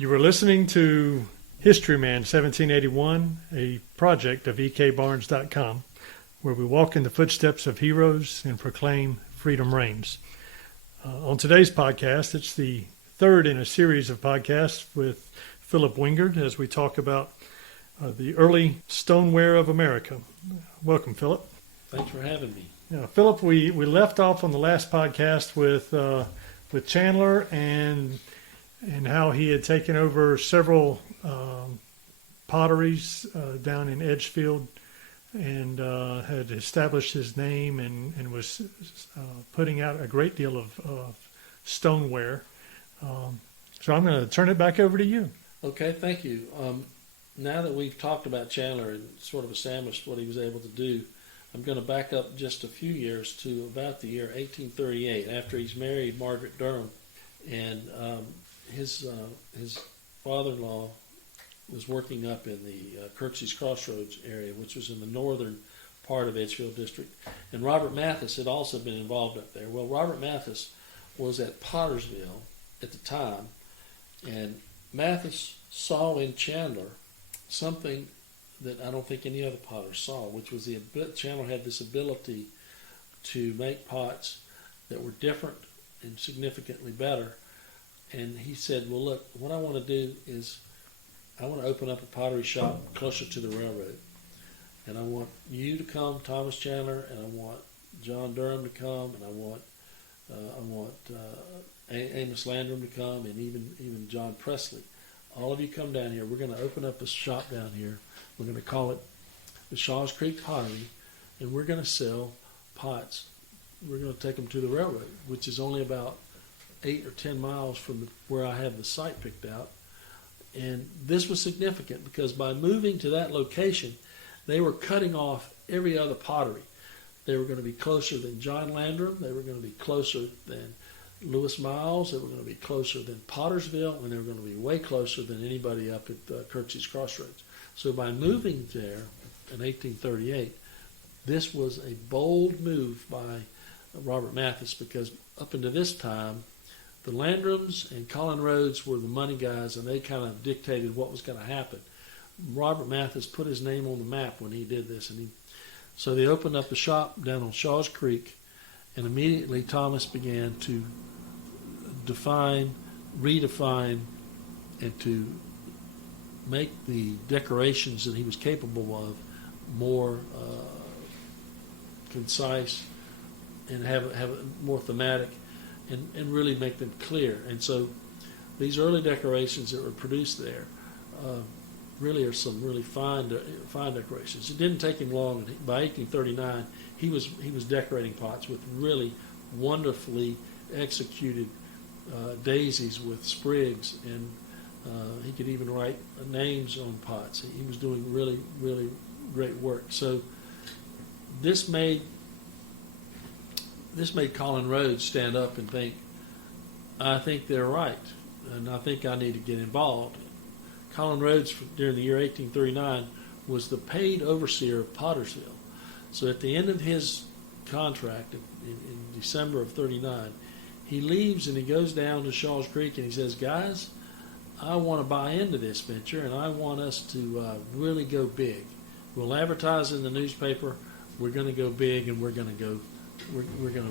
You were listening to History Man 1781, a project of ekbarnes.com, where we walk in the footsteps of heroes and proclaim freedom reigns. On today's podcast, it's the third in a series of podcasts with Philip WIngard as we talk about the early stoneware of America. Welcome, Philip. Thanks for having me. Yeah, Philip, we left off on the last podcast with Chandler and how he had taken over several potteries down in Edgefield and had established his name and was putting out a great deal of stoneware. So I'm going to turn it back over to you. Okay, thank you. Now that we've talked about Chandler and sort of established what he was able to do, I'm going to back up just a few years to about the year 1838, after he's married Margaret Durham, and his father-in-law was working up in the Kirksey's Crossroads area, which was in the northern part of Edgefield District. And Robert Mathis had also been involved up there. Well, Robert Mathis was at Pottersville at the time, and Mathis saw in Chandler something that I don't think any other potter saw, which was Chandler had this ability to make pots that were different and significantly better. And he said, well, look, what I want to do is I want to open up a pottery shop closer to the railroad. And I want you to come, Thomas Chandler, and I want John Durham to come, and I want Amos Landrum to come, and even John Presley. All of you come down here. We're going to open up a shop down here. We're going to call it the Shaw's Creek Pottery, and we're going to sell pots. We're going to take them to the railroad, which is only about 8 or 10 miles from where I have the site picked out. And this was significant because by moving to that location, they were cutting off every other pottery. They were going to be closer than John Landrum. They were going to be closer than Lewis Miles. They were going to be closer than Pottersville, and they were going to be way closer than anybody up at Kirksey's Crossroads. So by moving there in 1838, this was a bold move by Robert Mathis, because up until this time, the Landrums and Colin Rhodes were the money guys, and they kind of dictated what was going to happen. Robert Mathis put his name on the map when he did this, so they opened up the shop down on Shaw's Creek, and immediately Thomas began to define, redefine, and to make the decorations that he was capable of more concise and have it more thematic and really make them clear. And so these early decorations that were produced there really are some really fine decorations. It didn't take him long. By 1839, he was decorating pots with really wonderfully executed daisies with sprigs, and he could even write names on pots. He was doing really, really great work. So this made Colin Rhodes stand up and think, I think they're right, and I think I need to get involved. Colin Rhodes, during the year 1839, was the paid overseer of Pottersville. So at the end of his contract in December of 39, he leaves and he goes down to Shaw's Creek and he says, guys, I want to buy into this venture, and I want us to really go big. We'll advertise in the newspaper. We're going to go big, and we're going to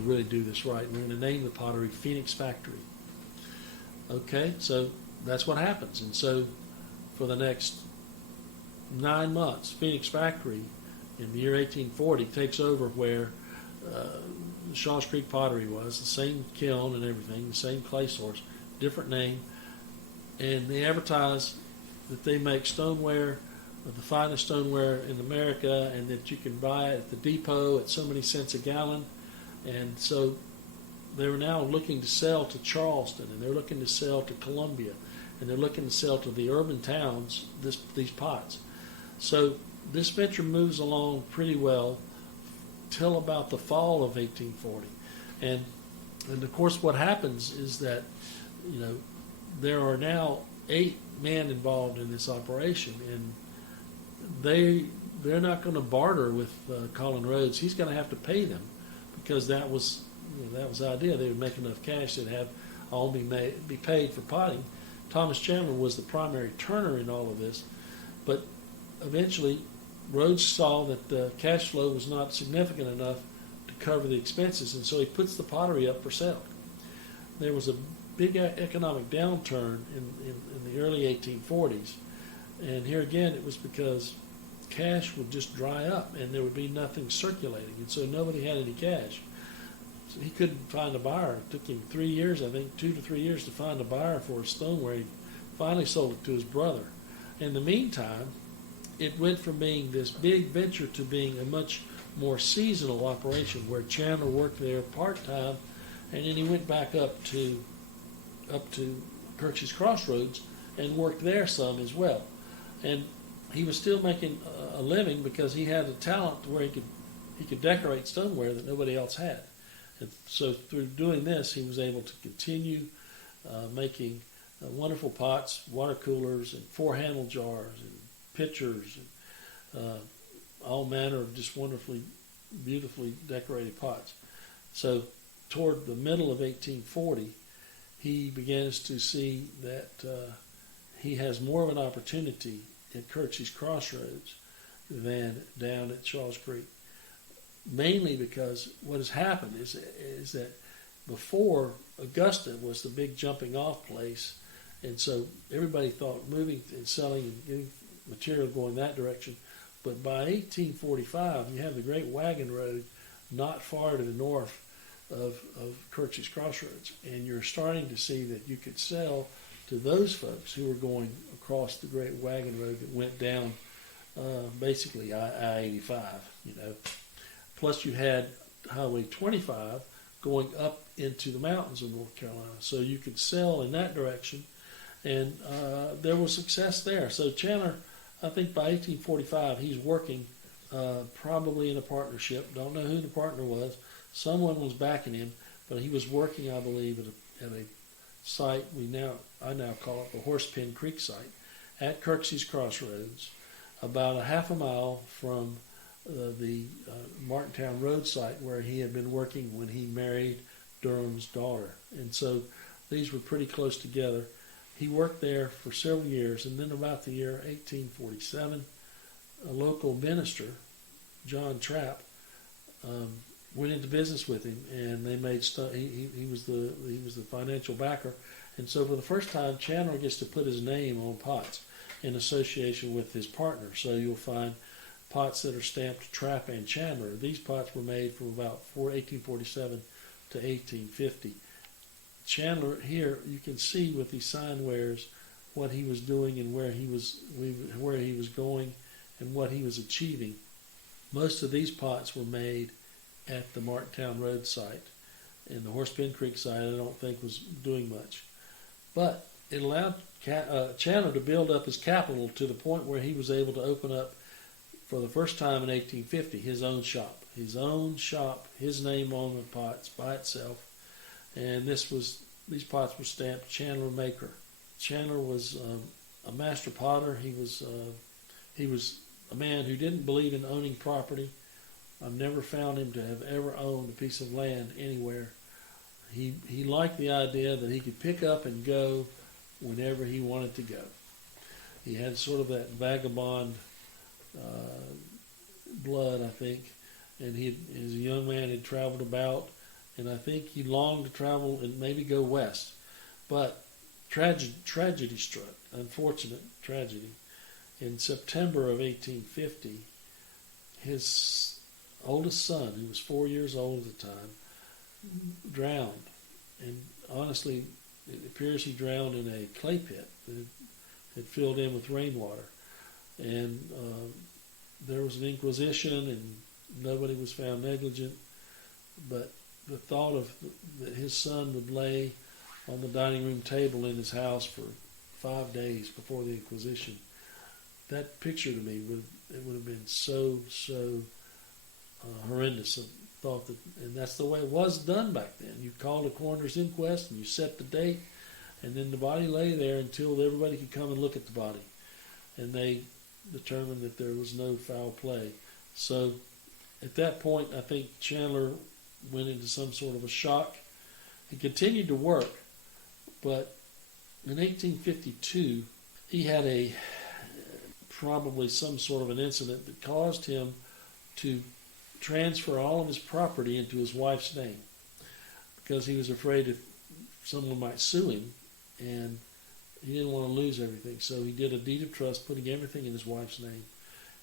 really do this right. We're going to name the pottery Phoenix Factory. Okay, so that's what happens. And so for the next 9 months, Phoenix Factory in the year 1840 takes over where Shaw's Creek Pottery was, the same kiln and everything, the same clay source, different name. And they advertise that they make stoneware, the finest stoneware in America, and that you can buy it at the depot at so many cents a gallon. And so they were now looking to sell to Charleston, and they're looking to sell to Columbia, and they're looking to sell to the urban towns these pots. So this venture moves along pretty well till about the fall of 1840. And of course what happens is that, there are now 8 men involved in this operation, and they're not going to barter with Colin Rhodes. He's going to have to pay them, because that was the idea. They would make enough cash, they'd have all be paid for potting, Thomas Chandler was the primary turner in all of this, but eventually Rhodes saw that the cash flow was not significant enough to cover the expenses, and so he puts the pottery up for sale. There was a big economic downturn in the early 1840s, and here again it was because cash would just dry up and there would be nothing circulating, and so nobody had any cash. So he couldn't find a buyer. It took him 3 years, I think 2 to 3 years, to find a buyer for his stoneware. He finally sold it to his brother. In the meantime, it went from being this big venture to being a much more seasonal operation, where Chandler worked there part-time, and then he went back up to Kirksey's Crossroads and worked there some as well. And he was still making a living because he had a talent to where he could decorate stoneware that nobody else had. And so through doing this, he was able to continue making wonderful pots, water coolers, and four-handle jars, and pitchers, and all manner of just wonderfully, beautifully decorated pots. So toward the middle of 1840, he begins to see that he has more of an opportunity at Kirksey's Crossroads than down at Shaw's Creek. Mainly because what has happened is that before, Augusta was the big jumping off place, and so everybody thought moving and selling and getting material going that direction. But by 1845, you have the Great Wagon Road not far to the north of Kirksey's Crossroads, and you're starting to see that you could sell to those folks who were going across the Great Wagon Road that went down basically I-85, you know. Plus you had Highway 25 going up into the mountains of North Carolina, so you could sell in that direction, and there was success there. So Chandler, I think by 1845, he's working probably in a partnership. Don't know who the partner was. Someone was backing him, but he was working, I believe, at a site I now call it the Horsepen Creek site at Kirksey's Crossroads, about a half a mile from the Martintown Road site where he had been working when he married Durham's daughter. And so these were pretty close together. He worked there for several years, and then about the year 1847, a local minister, John Trapp, went into business with him, and they made he was the financial backer, and so for the first time, Chandler gets to put his name on pots in association with his partner. So you'll find pots that are stamped Trapp and Chandler. These pots were made from about 1847 to 1850. Chandler, here you can see with these signwares what he was doing and where he was going and what he was achieving. Most of these pots were made at the Martintown Road site, and the Horsepen Creek site I don't think was doing much. But it allowed Chandler to build up his capital to the point where he was able to open up, for the first time in 1850, his own shop, his name on the pots by itself. And these pots were stamped Chandler Maker. Chandler was a master potter. He was a man who didn't believe in owning property. I've never found him to have ever owned a piece of land anywhere. He liked the idea that he could pick up and go whenever he wanted to go. He had sort of that vagabond blood, I think, and he, as a young man, had traveled about, and I think he longed to travel and maybe go west. But tragedy struck, unfortunate tragedy. In September of 1850, his oldest son, who was 4 years old at the time, drowned. And honestly, it appears he drowned in a clay pit that had filled in with rainwater. And there was an inquisition, and nobody was found negligent. But the thought of that his son would lay on the dining room table in his house for 5 days before the inquisition, that picture to me would have been so horrendous. I thought that, and that's the way it was done back then. You called a coroner's inquest and you set the date, and then the body lay there until everybody could come and look at the body, and they determined that there was no foul play. So at that point, I think Chandler went into some sort of a shock. He continued to work, but in 1852, he had probably some sort of an incident that caused him to transfer all of his property into his wife's name because he was afraid that someone might sue him, and he didn't want to lose everything. So he did a deed of trust, putting everything in his wife's name.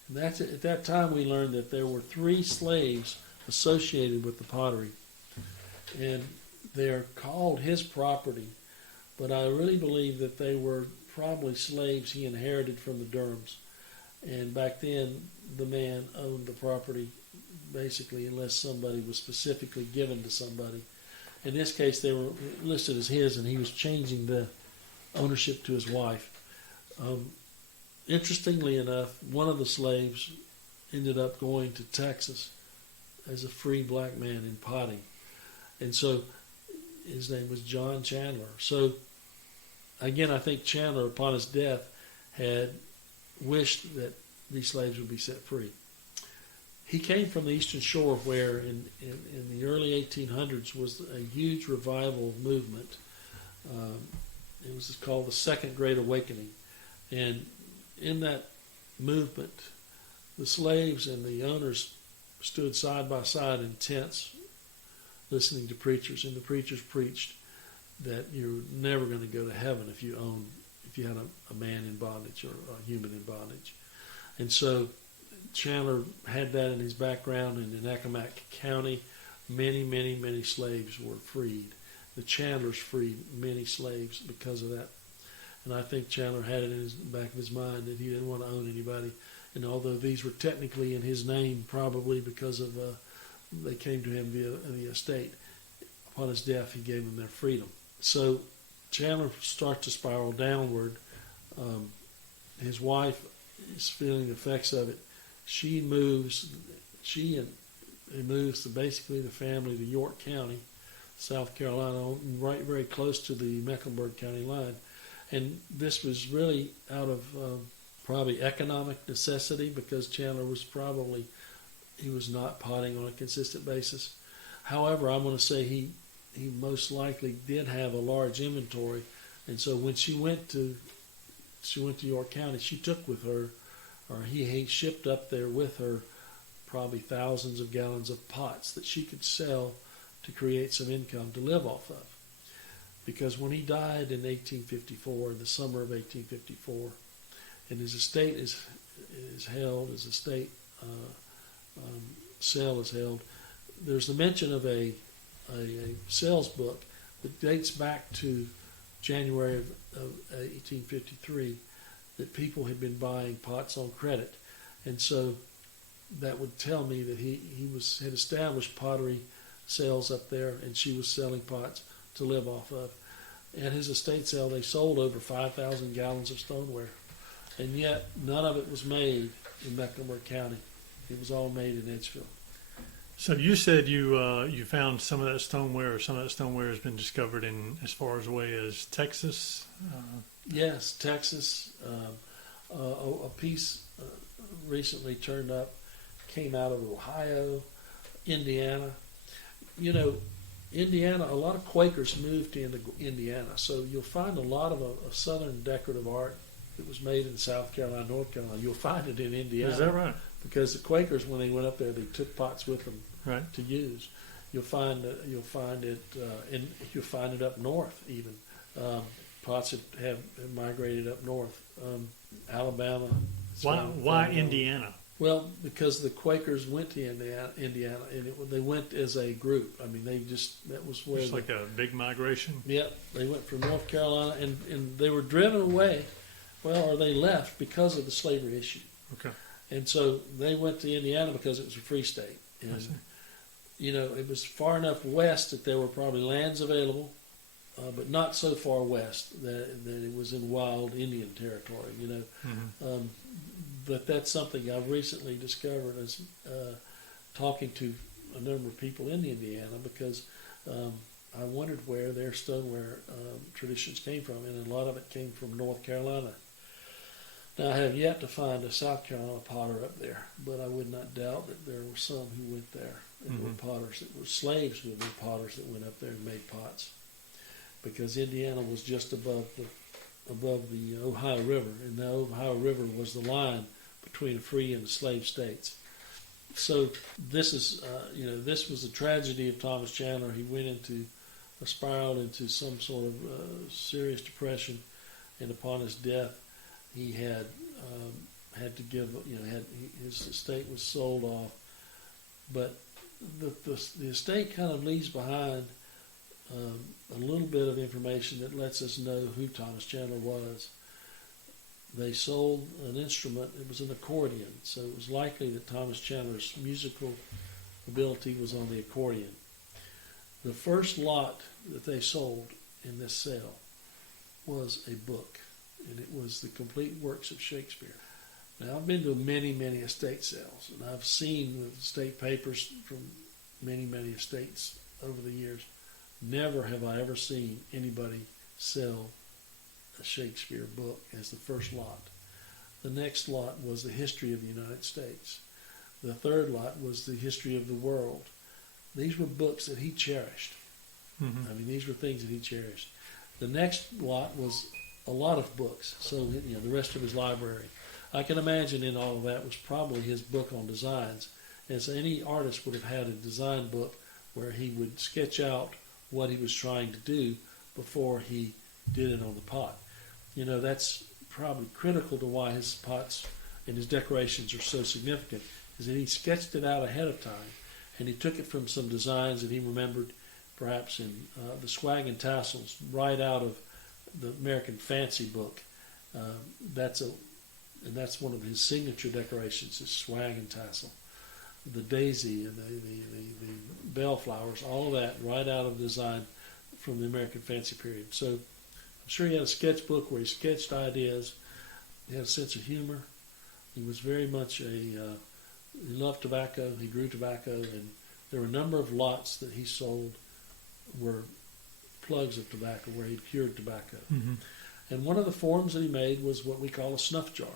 And that's at that time we learned that there were 3 slaves associated with the pottery, and they're called his property, but I really believe that they were probably slaves he inherited from the Durhams. And back then, the man owned the property basically unless somebody was specifically given to somebody. In this case, they were listed as his, and he was changing the ownership to his wife. Interestingly enough, one of the slaves ended up going to Texas as a free black man in potting. And so his name was John Chandler. So again, I think Chandler, upon his death, had wished that these slaves would be set free. He came from the Eastern Shore, where in the early 1800s was a huge revival movement. It was called the Second Great Awakening. And in that movement, the slaves and the owners stood side by side in tents listening to preachers, and the preachers preached that you're never going to go to heaven if you had a man in bondage or a human in bondage. And so Chandler had that in his background, and in Accomack County, many slaves were freed. The Chandlers freed many slaves because of that. And I think Chandler had it in the back of his mind that he didn't want to own anybody. And although these were technically in his name, probably because of they came to him via the estate, upon his death, he gave them their freedom. So Chandler starts to spiral downward. His wife is feeling the effects of it. She moves to basically the family to York County, South Carolina, right very close to the Mecklenburg County line. And this was really out of probably economic necessity, because Chandler was he was not potting on a consistent basis. However, I'm going to say he most likely did have a large inventory, and so when she went to York County, she took with her, or he shipped up there with her, probably thousands of gallons of pots that she could sell to create some income to live off of. Because when he died in 1854, in the summer of 1854, and his estate is held, his estate sale is held, there's a mention of a sales book that dates back to January of 1853, that people had been buying pots on credit. And so that would tell me that he had established pottery sales up there, and she was selling pots to live off of. At his estate sale, they sold over 5,000 gallons of stoneware, and yet none of it was made in Mecklenburg County. It was all made in Edgefield. So you said you found some of that stoneware, or some of that stoneware has been discovered in as far away as Texas? Yes, Texas. A piece recently turned up, came out of Ohio, Indiana. You know, Indiana, a lot of Quakers moved into Indiana, so you'll find a lot of Southern decorative art that was made in South Carolina, North Carolina. You'll find it in Indiana. Is that right? Because the Quakers, when they went up there, they took pots with them to use. You'll find it, and you'll find it up north even. Pots that have migrated up north, Alabama. Why Indiana? Well, because the Quakers went to Indiana, and they went as a group. I mean, that was where. It's like a big migration? Yeah, they went from North Carolina, and they were driven away, or they left because of the slavery issue. Okay. And so they went to Indiana because it was a free state. And, it was far enough west that there were probably lands available, but not so far west that it was in wild Indian territory, Mm-hmm. But that's something I've recently discovered as talking to a number of people in Indiana, because I wondered where their stoneware traditions came from, and a lot of it came from North Carolina. Now, I have yet to find a South Carolina potter up there, but I would not doubt that there were some who went there and were potters, that were slaves who were potters that went up there and made pots, because Indiana was just above above the Ohio River, and the Ohio River was the line between the free and the slave states. So this is, this was the tragedy of Thomas Chandler. He went into spiraled into some sort of serious depression, and upon his death, he had to give, his estate was sold off, but the estate kind of leaves behind a little bit of information that lets us know who Thomas Chandler was. They sold an instrument. It was an accordion, so it was likely that Thomas Chandler's musical ability was on the accordion. The first lot that they sold in this sale was a book, and it was the complete works of Shakespeare. Now, I've been to many, many estate sales, and I've seen the estate papers from many, many estates over the years. Never have I ever seen anybody sell a Shakespeare book as the first lot. The next lot was the history of the United States. The third lot was the history of the world. These were books that he cherished. Mm-hmm. I mean, these were things that he cherished. The next lot was a lot of books, so the rest of his library. I can imagine in all of that was probably his book on designs, as any artist would have had a design book where he would sketch out what he was trying to do before he did it on the pot. That's probably critical to why his pots and his decorations are so significant, is that he sketched it out ahead of time, and he took it from some designs that he remembered, perhaps in the swag and tassels, right out of the American Fancy book. That's one of his signature decorations, is swag and tassel. The daisy and the bellflowers, all of that right out of design from the American Fancy period. So I'm sure he had a sketchbook where he sketched ideas. He had a sense of humor. He was very much he loved tobacco. He grew tobacco, and there were a number of lots that he sold were plugs of tobacco, where he cured tobacco. Mm-hmm. And one of the forms that he made was what we call a snuff jar.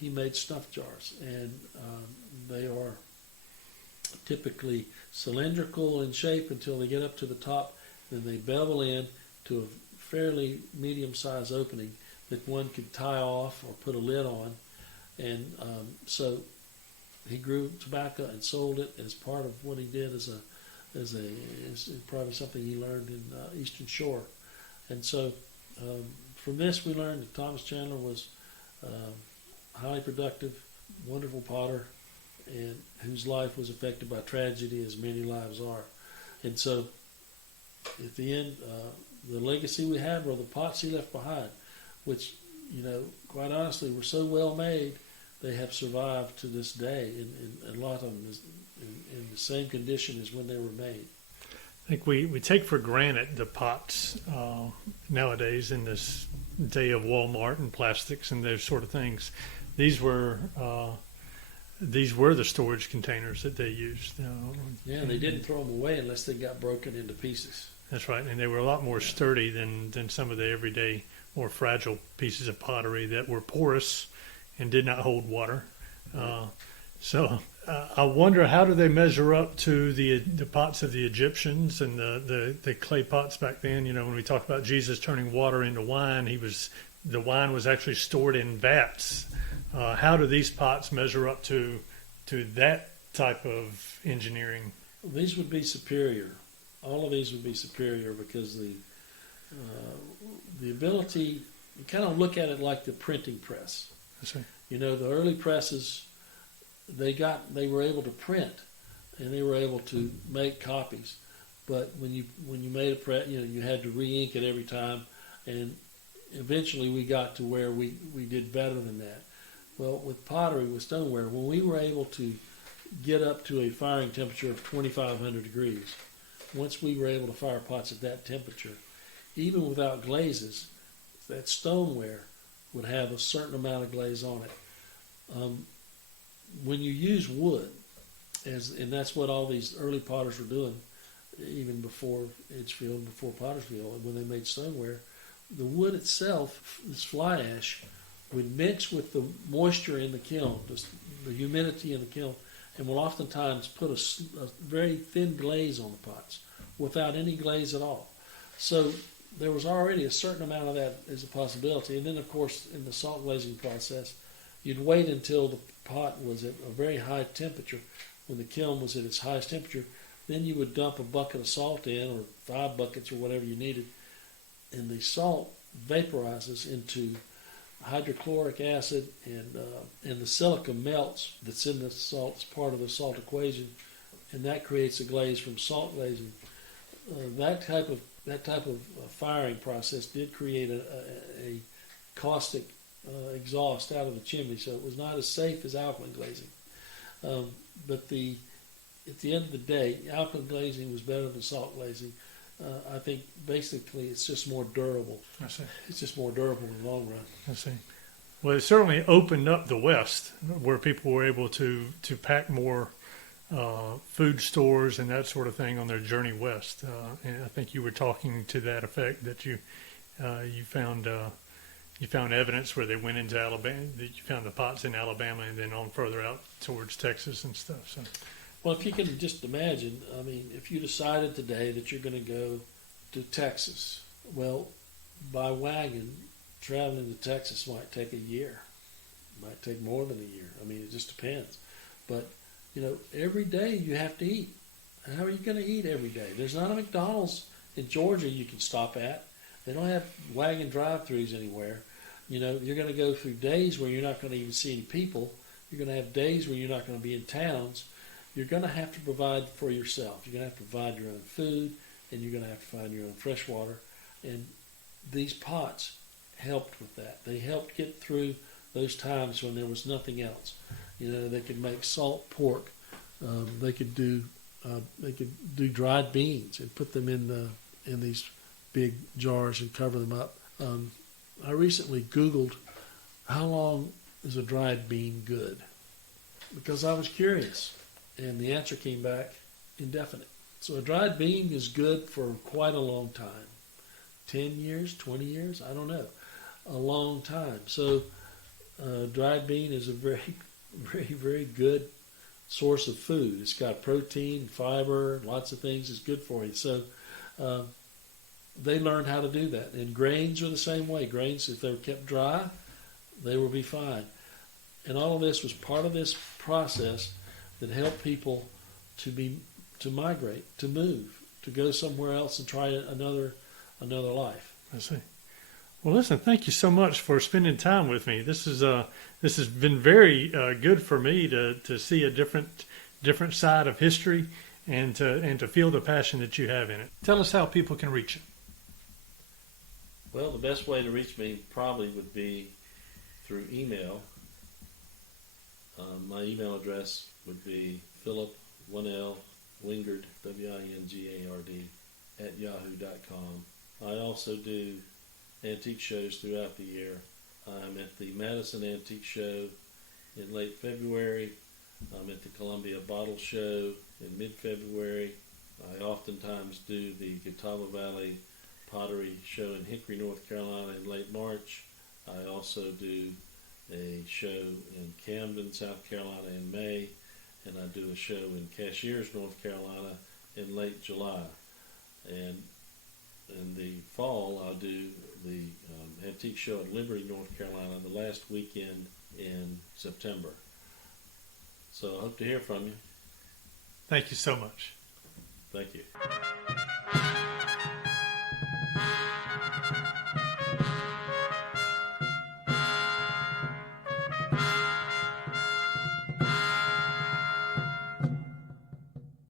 He made snuff jars, and they are typically cylindrical in shape until they get up to the top. Then they bevel in to a fairly medium-sized opening that one could tie off or put a lid on. And so he grew tobacco and sold it as part of what he did as probably something he learned in Eastern Shore. And so from this we learned that Thomas Chandler was highly productive, wonderful potter, and whose life was affected by tragedy, as many lives are. And so at the end, the legacy we have were the pots he left behind, which, quite honestly, were so well made, they have survived to this day, and a lot of them is in the same condition as when they were made. I think we take for granted the pots nowadays in this day of Walmart and plastics and those sort of things. These were the storage containers that they used. Yeah, they didn't throw them away unless they got broken into pieces. That's right, and they were a lot more sturdy than some of the everyday, more fragile pieces of pottery that were porous and did not hold water. So I wonder, how do they measure up to the pots of the Egyptians and the clay pots back then? When we talk about Jesus turning water into wine, the wine was actually stored in vats. How do these pots measure up to that type of engineering? These would be superior. All of these would be superior because the ability, you kind of look at it like the printing press. The early presses, they were able to print, and they were able to make copies. But when you made a press, you had to re-ink it every time, and eventually we got to where we did better than that. Well, with pottery, with stoneware, when we were able to get up to a firing temperature of 2,500 degrees, once we were able to fire pots at that temperature, even without glazes, that stoneware would have a certain amount of glaze on it. When you use wood, and that's what all these early potters were doing, even before Edgefield, before Pottersville, when they made stoneware, the wood itself, this fly ash, would mix with the moisture in the kiln, the humidity in the kiln, and will oftentimes put a very thin glaze on the pots without any glaze at all. So there was already a certain amount of that as a possibility. And then, of course, in the salt glazing process, you'd wait until the pot was at a very high temperature, when the kiln was at its highest temperature. Then you would dump a bucket of salt in, or 5 buckets, or whatever you needed, and the salt vaporizes into hydrochloric acid, and the silica melts that's in the salt. It's part of the salt equation, and that creates a glaze from salt glazing. That type of firing process did create a caustic exhaust out of the chimney, so it was not as safe as alkaline glazing. But at the end of the day, alkaline glazing was better than salt glazing. I think basically it's just more durable. I see. It's just more durable in the long run. I see. Well, it certainly opened up the West, where people were able to pack more food stores and that sort of thing on their journey west. And I think you were talking to that effect, that you found evidence where they went into Alabama, that you found the pots in Alabama and then on further out towards Texas and stuff. So. Well, if you can just imagine, I mean, if you decided today that you're going to go to Texas, well, by wagon, traveling to Texas might take a year. Might take more than a year. I mean, it just depends. But, every day you have to eat. How are you going to eat every day? There's not a McDonald's in Georgia you can stop at. They don't have wagon drive-thrus anywhere. You're going to go through days where you're not going to even see any people. You're going to have days where you're not going to be in towns. You're going to have to provide for yourself. You're going to have to provide your own food, and you're going to have to find your own fresh water. And these pots helped with that. They helped get through those times when there was nothing else. They could make salt pork. They could do dried beans and put them in these big jars and cover them up. I recently Googled how long is a dried bean good, because I was curious. And the answer came back indefinite. So a dried bean is good for quite a long time. 10 years, 20 years, I don't know. A long time. So dried bean is a very, very, very good source of food. It's got protein, fiber, lots of things. It's good for you. So they learned how to do that. And grains are the same way. Grains, if they're kept dry, they will be fine. And all of this was part of this process that helped people to migrate, to move, to go somewhere else and try another life. I see. Well, listen, thank you so much for spending time with me. This has been very good for me to see a different side of history and to feel the passion that you have in it. Tell us how people can reach you. Well, the best way to reach me probably would be through email. My email address would be Philip1L Wingard, WIngard, @yahoo.com. I also do antique shows throughout the year. I'm at the Madison Antique Show in late February. I'm at the Columbia Bottle Show in mid-February. I oftentimes do the Catawba Valley Pottery Show in Hickory, North Carolina in late March. I also do a show in Camden, South Carolina in May, and I do a show in Cashiers, North Carolina in late July. And in the fall, I'll do the antique show at Liberty, North Carolina, the last weekend in September. So I hope to hear from you. Thank you so much. Thank you.